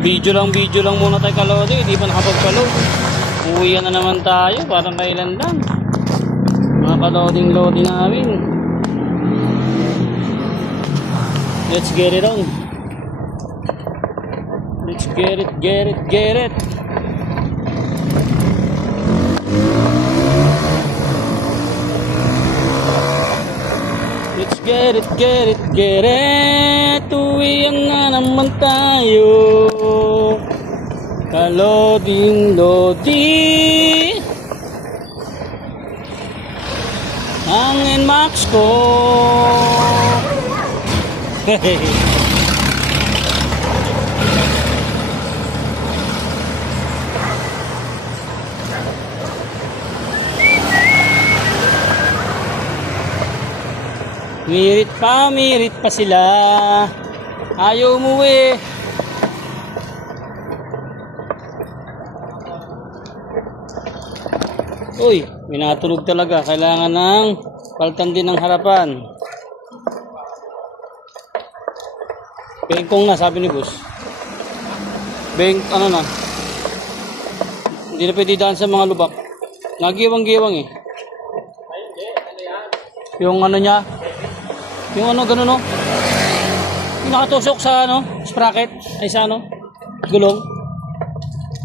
Video lang, video lang muna tayo kalodi. Hindi pa nakapagpaload. Uwi na naman tayo. Parang kailan lang. Mga kaloding-lodi namin. Let's get it on. Let's get it, get it, get it. Let's get it, get it, get it. Uwian na naman tayo. Kaloding lodi. Ang max ko. Mirit pa, mirit pa sila. Ayaw umuwi. Uy, minatulog talaga. Kailangan ng paltan din ng harapan. Bengkong na, sabi ni boss. Beng, ano na. Hindi na pwede daan sa mga lubak. Nagiwang-giwang eh. Yung ano niya, yung ano, gano'n no? Yung nakatusok sa ano, sprocket, ay sa ano, gulong.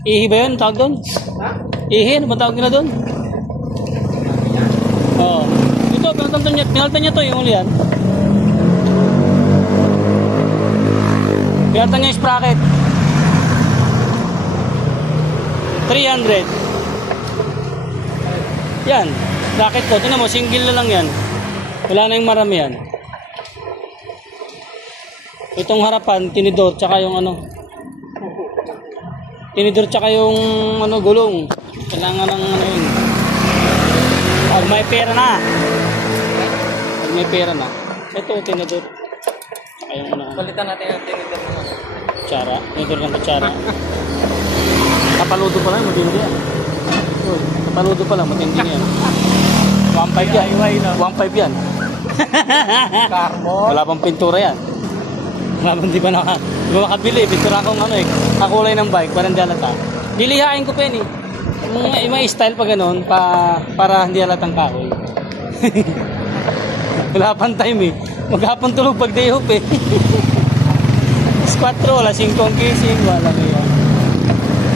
Ihi ba yun, tawag doon? Ha? Ihi, ano ba tawag nila doon? Oo. Pinaltan niya, pinaltan niya to, yung uli yan. Pinaltan niya yung sprocket. 300. Yan, sprocket ko. Tingnan mo, single na lang yan. Wala na yung marami yan. Itong harapan, tinidor, tsaka yung ano. Tinidor, tsaka yung ano, gulong. Kailangan ng ano yun. Pag may pera na. May pera na. Ito, tinidor. Tsaka yung ano, Palitan natin yung tinidor mo. kutsara. Tinidor ng kutsara. Kapaludo pa lang, matindi yan. Kapaludo pa lang, matindi yan. 1.5 yan. 1.5 yan. Carbon. Wala pang pintura yan. Wala pang di ba naka, di ba makabili? Pintura akong ano eh, kakulay ng bike, parang di halata. Dilihain ko pa yun eh. Mga style pa ganun, pa, para hindi halatang kahoy. Wala pang time eh. Maghapon tulog pag day off eh. Alas 4, wala 5 ang gising, wala mo yan.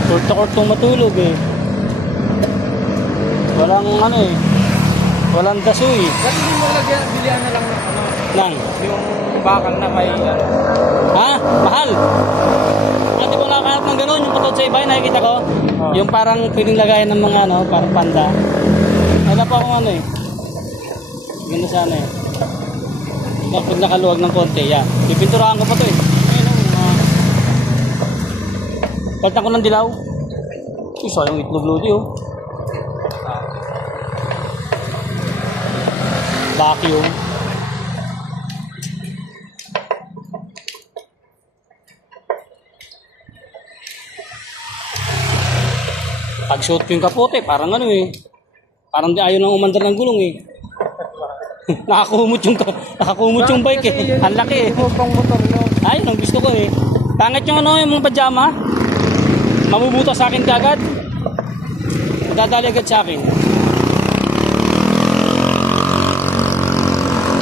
Court to court tong matulog eh. Walang ano eh. Walang dasoy. Ba't hindi mo lagyan, bilihan na lang ng ano, Nang. yung bakal na may ano. Ha? Mahal? Ah, di ba nakakahanap ng ganun? Yung patod sa iba, nakikita ko? Oo. Yung parang pwedeng lagayan ng mga ano, parang panda. Wala pa akong ano eh. Ganda sana eh. Kapag nakaluwag ng konti, yan. Pipinturahan ko pa to eh. Ayun o, mga... Palitan ko ng dilaw. Uy, sayang itlog lodi oh. Vacuum. Pag suot ko yung kapote, parang ano eh. Parang ayaw nang umandar ng gulong eh. Nakakumot yung nakakumot yung bike eh. Ang laki eh. Pang motor no. Ayun ang gusto ko eh. Pangit yung ano, yung mga pajama. Mabubuto sa akin kagad. Madadali agad sa akin.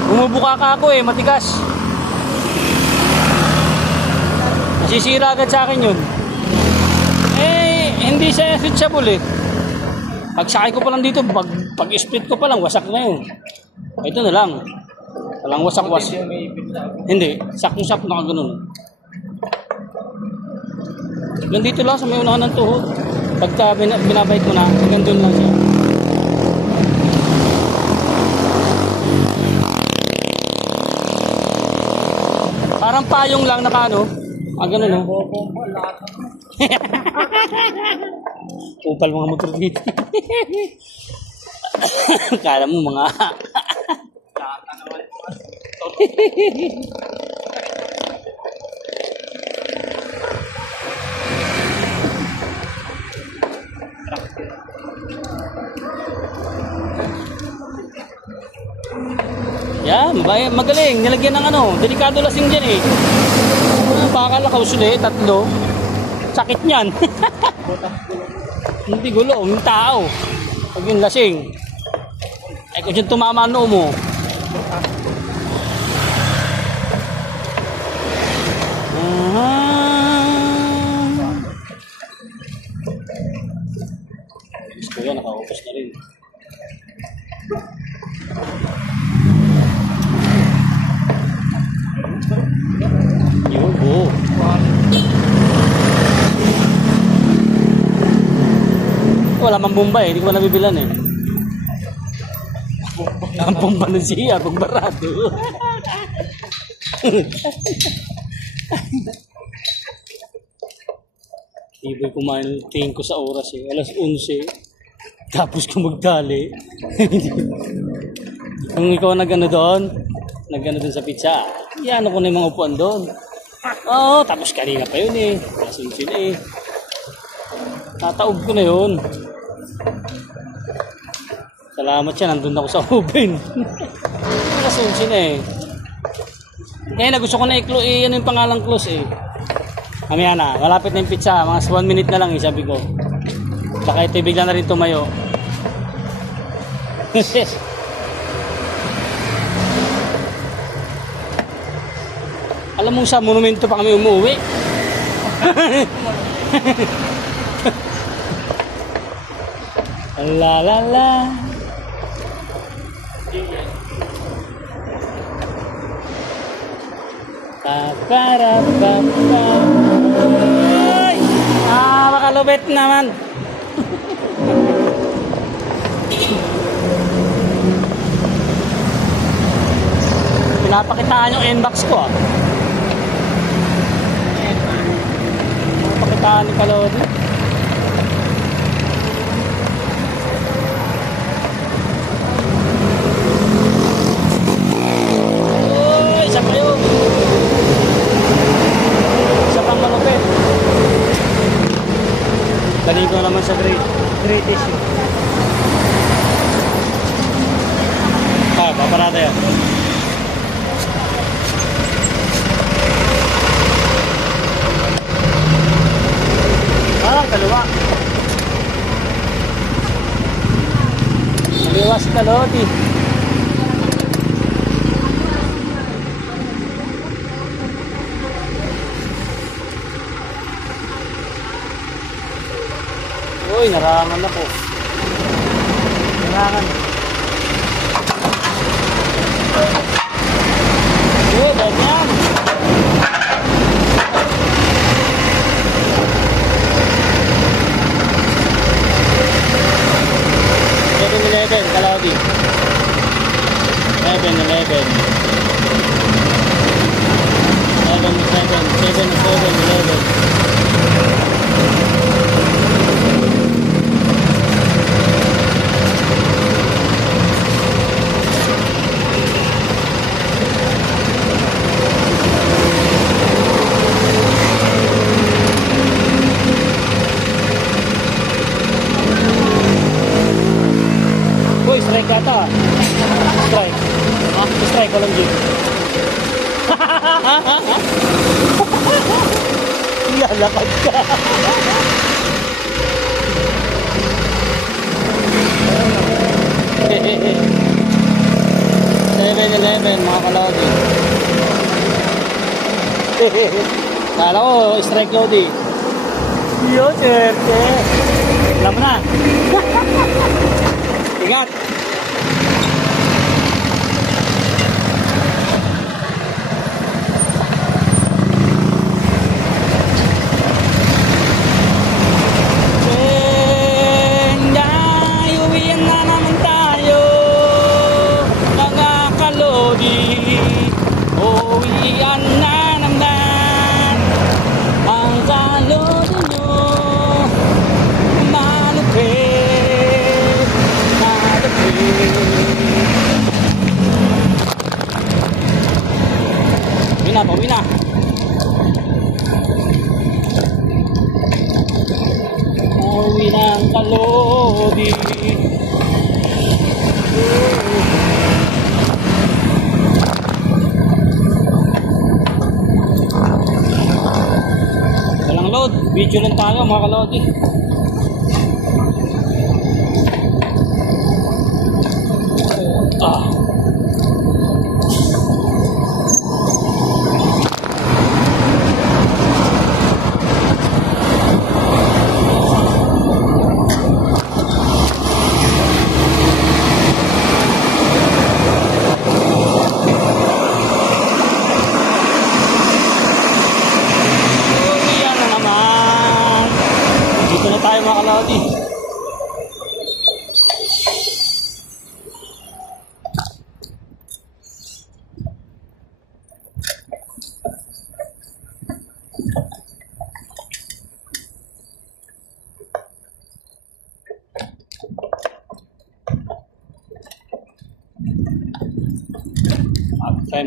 Bumubuka ka ako eh, matigas. Nasisira agad sa akin yun. Eh, hindi siya switchable eh. Pag sakay ko pa lang dito, pag, pag split ko pa lang, wasak na yun. Ito na lang. Walang wasak-wasak. Hindi na. Sakong-sak na ganun. Nandito lang sa may unahan ng tuhod. Pagka bin- binabike mo na, hanggang doon lang siya. Parang payong lang naka ano. Ah, ganun no? Upal mga motor dito. Kala mo mga... Yan, mabay- magaling. Nilagyan ng ano, delikado lasing dyan eh. Bakal na kausuli, tatlo. Sakit niyan. Hindi gulo, yung tao. Pag yung lasing. Ay kung dyan tumama noo mo. Ah. Gusto yan, nakaupos na rin. Yun, buo. Wala mang eh, hindi ko pa nabibilan eh. Ang Ibig kumain, tingin ko sa oras eh, alas 11. Tapos ko magdali. Kung ikaw nag-ano doon, nag-ano doon sa pizza, yan ko na yung mga upuan doon. Oo, tapos kanina pa yun eh. Nasunsin eh. Tataob ko na yun. Salamat siya, nandun ako sa oven. Nasunsin eh. Kaya na gusto ko na i-close, eh, ano yung pangalang close eh. Mamaya na, malapit na yung pizza, mga 1 minute na lang eh, sabi ko. Baka ito bigla na rin tumayo. Alam mo sa monumento pa kami umuwi. la la la. Pa para pa pa. Ah, makalubit naman. Pinapakitaan yung inbox ko ah. Pinapakitaan ni Kalodi. Uy, isa pa yun. Isa pang malupit. Galing ko naman sa grade. Grade issue. Ah, paparada yan. Ah, kaliwa. Kaliwa si Kalodi. Uy, narangan ako. Narangan. Uy, ganyan. Seven Eleven, Kalawdi. Seven Eleven. Seven Seven, Seven Seven Eleven. Uy, strike ata. Strike. Strike, walang gig. Lalakad ka. Seven Eleven, mga kalodi. Kala ko, strike lodi. Yo, serte. Alam mo na. Ingat. Senday, uwian na naman tayo Mga kalodi Uwian na naman Ang kalodi nyo Malupit Malupit Wina, pawina Uwi ng kalodi Walang upload. Video lang tayo mga kalodi. Ah. So, yan na naman. Dito na tayo mga kalodi.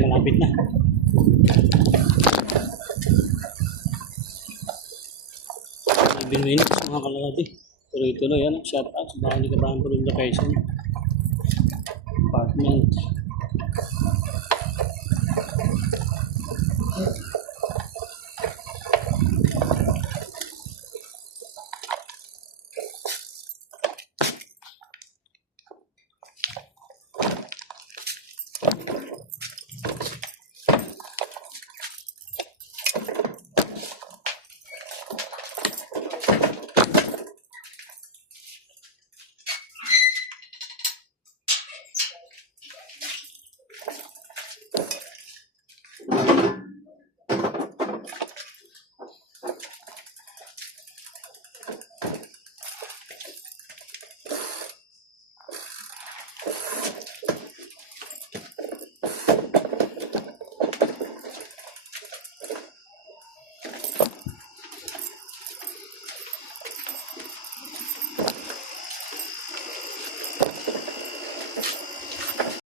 Tayo, malapit na. Ibin minutes mga kalahati. Tuloy-tuloy, ano? Shout out sa Bali Kabahan Pulong Location. Apartment.